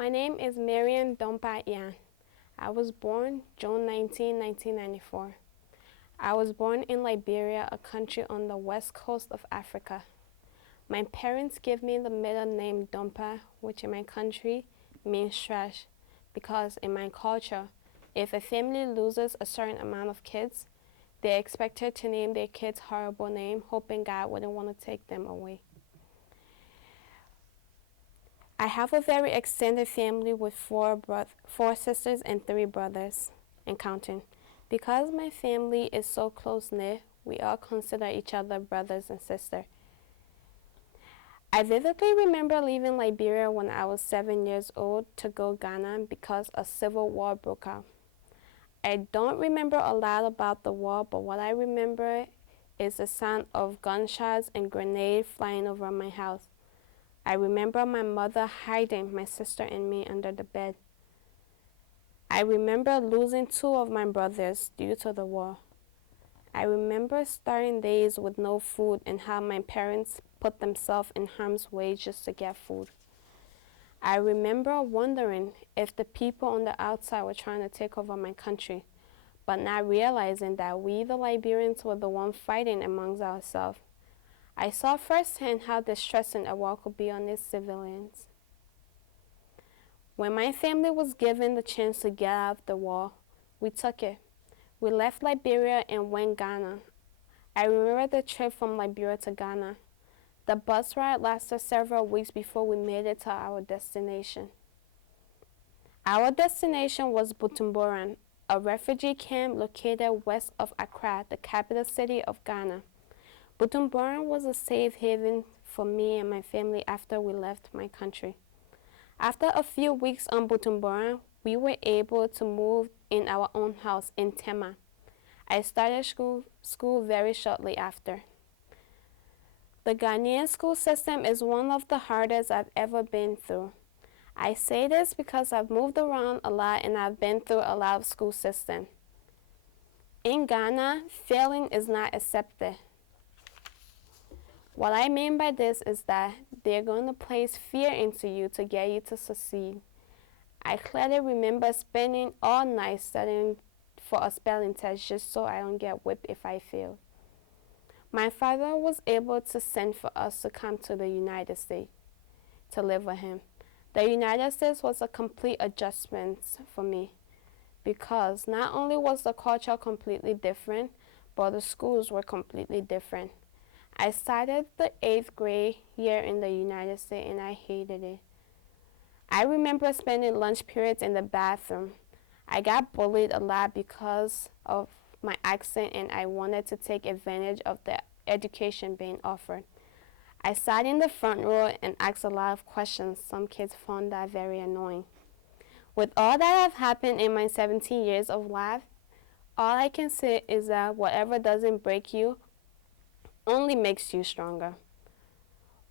My name is Mirian Nyan. I was born June 19, 1994. I was born in Liberia, a country on the west coast of Africa. My parents gave me the middle name Dompa, which in my country means trash, because in my culture, if a family loses a certain amount of kids, they're expected to name their kids horrible name, hoping God wouldn't want to take them away. I have a very extended family with four sisters and 3 brothers, and counting. Because my family is so close-knit, we all consider each other brothers and sisters. I vividly remember leaving Liberia when I was 7 years old to go Ghana because a civil war broke out. I don't remember a lot about the war, but what I remember is the sound of gunshots and grenades flying over my house. I remember my mother hiding my sister and me under the bed. I remember losing 2 of my brothers due to the war. I remember starting days with no food and how my parents put themselves in harm's way just to get food. I remember wondering if the people on the outside were trying to take over my country, but not realizing that we, the Liberians, were the ones fighting amongst ourselves. I saw firsthand how distressing a war could be on its civilians. When my family was given the chance to get out of the war, we took it. We left Liberia and went Ghana. I remember the trip from Liberia to Ghana. The bus ride lasted several weeks before we made it to our destination. Our destination was Butumburan, a refugee camp located west of Accra, the capital city of Ghana. Butumburan was a safe haven for me and my family after we left my country. After a few weeks on Butumburan, we were able to move in our own house in Tema. I started school very shortly after. The Ghanaian school system is one of the hardest I've ever been through. I say this because I've moved around a lot and I've been through a lot of school systems. In Ghana, failing is not accepted. What I mean by this is that they're going to place fear into you to get you to succeed. I clearly remember spending all night studying for a spelling test just so I don't get whipped if I fail. My father was able to send for us to come to the United States to live with him. The United States was a complete adjustment for me because not only was the culture completely different, but the schools were completely different. I started the 8th grade year in the United States and I hated it. I remember spending lunch periods in the bathroom. I got bullied a lot because of my accent and I wanted to take advantage of the education being offered. I sat in the front row and asked a lot of questions. Some kids found that very annoying. With all that have happened in my 17 years of life, all I can say is that whatever doesn't break you only makes you stronger.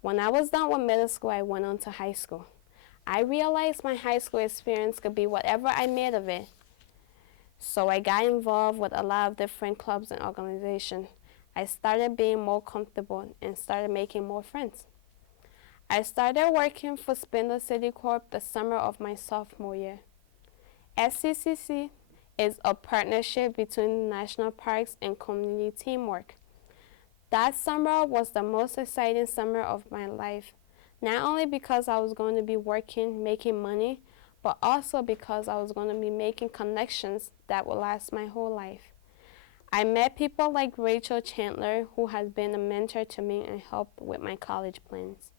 When I was done with middle school, I went on to high school. I realized my high school experience could be whatever I made of it. So I got involved with a lot of different clubs and organizations. I started being more comfortable and started making more friends. I started working for Spindler City Corp the summer of my sophomore year. SCCC is a partnership between national parks and community teamwork. That summer was the most exciting summer of my life, not only because I was going to be working, making money, but also because I was going to be making connections that will last my whole life. I met people like Rachel Chandler, who has been a mentor to me and helped with my college plans.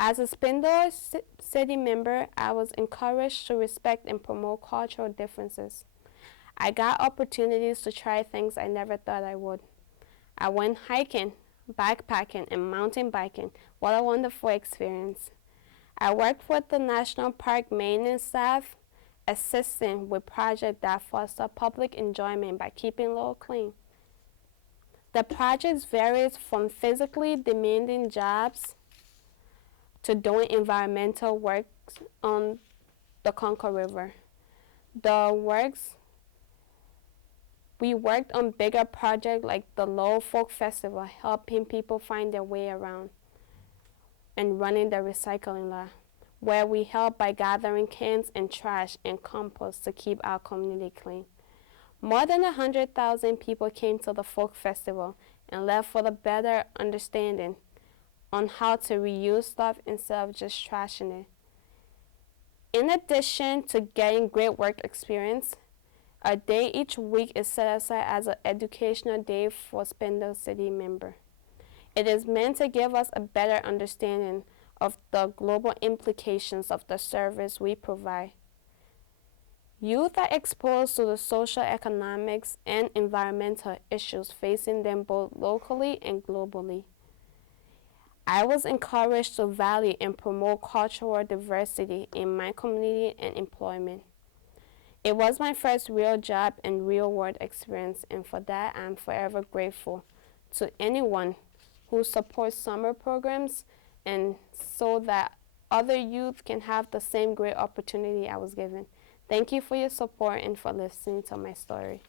As a Spindler City member, I was encouraged to respect and promote cultural differences. I got opportunities to try things I never thought I would. I went hiking, backpacking, and mountain biking. What a wonderful experience. I worked with the National Park maintenance staff, assisting with projects that foster public enjoyment by keeping local clean. The projects varies from physically demanding jobs to doing environmental works on the Congo River. We worked on bigger projects like the Low Folk Festival, helping people find their way around, and running the recycling lot. where we help by gathering cans and trash and compost to keep our community clean. More than 100,000 people came to the folk festival and left with a better understanding on how to reuse stuff instead of just trashing it. In addition to getting great work experience, a day each week is set aside as an educational day for Spindle City member. It is meant to give us a better understanding of the global implications of the service we provide. Youth are exposed to the social, economics, and environmental issues facing them both locally and globally. I was encouraged to value and promote cultural diversity in my community and employment. It was my first real job and real world experience, and for that I'm forever grateful to anyone who supports summer programs and so that other youth can have the same great opportunity I was given. Thank you for your support and for listening to my story.